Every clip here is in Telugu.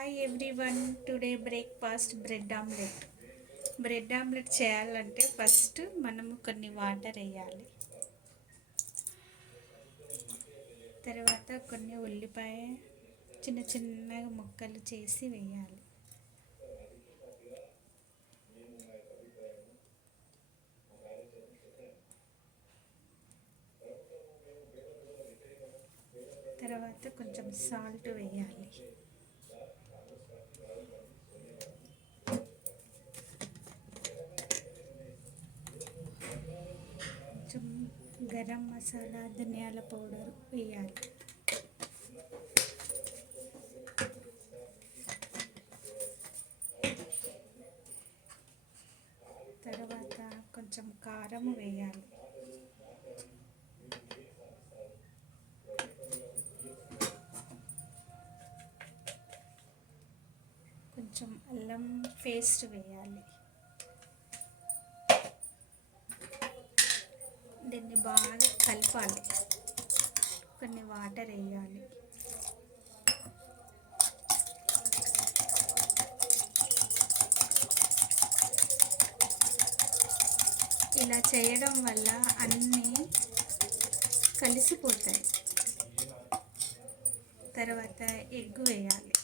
Hi everyone. Today breakfast bread omelette చేయాలంటే ఫస్ట్ మనము కొన్ని వాటర్ వేయాలి. తర్వాత కొన్ని ఉల్లిపాయ చిన్న చిన్నగా ముక్కలు చేసి వేయాలి. తర్వాత కొంచెం సాల్ట్ వేయాలి. కొంచెం గరం మసాలా, ధనియాల పౌడర్ వేయాలి. తర్వాత కొంచెం కారం వేయాలి. కొంచెం అల్లం పేస్ట్ వేయాలి. దీన్ని బాగా కలపాలి. కొన్ని వాటర్ వేయాలి. ఇలా చేయడం వల్ల అన్నీ కలిసిపోతాయి. తర్వాత ఎగ్ వేయాలి.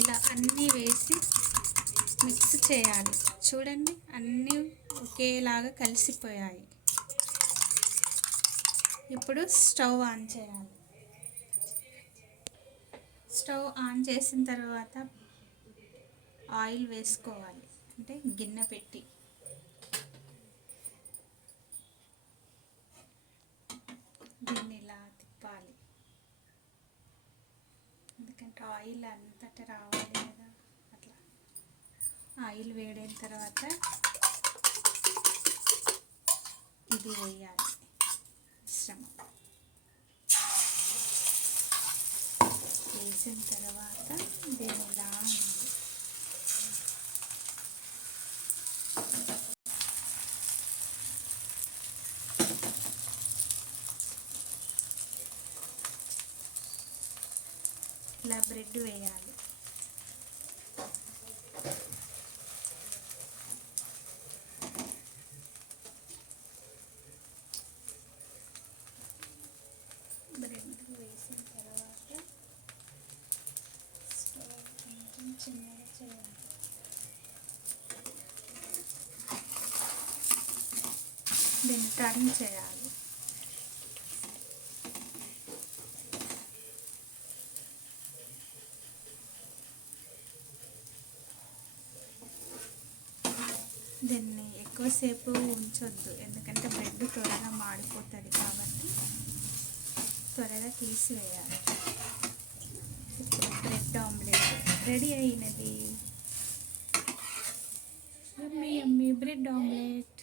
ఇలా అన్నీ వేసి మిక్స్ చేయాలి. చూడండి, అన్నీ ఒకేలాగా కలిసిపోయాయి. ఇప్పుడు స్టవ్ ఆన్ చేయాలి. స్టవ్ ఆన్ చేసిన తర్వాత ఆయిల్ వేసుకోవాలి. అంటే గిన్నె పెట్టి దీన్ని ఇలా తిప్పాలి. ఎందుకంటే ఆయిల్ అంతటా రావాలి కదా. అట్లా ఆయిల్ వేడైన తర్వాత ఇది వేయాలి మిశ్రమం. వేసిన తర్వాత దీన్ని ఇలా ఇలా బ్రెడ్ వేయాలి. బ్రెడ్ వేసిన తర్వాత స్టవ్ కొంచెం చిన్నగా చేయాలి. దీన్ని టర్న్ చేయాలి. దీన్ని ఎక్కువసేపు ఉంచొద్దు, ఎందుకంటే బ్రెడ్ త్వరగా మాడిపోతుంది కాబట్టి త్వరగా తీసివేయాలి. బ్రెడ్ ఆమ్లెట్ రెడీ అయినది. యమ్మీ యమ్మీ బ్రెడ్ ఆమ్లెట్.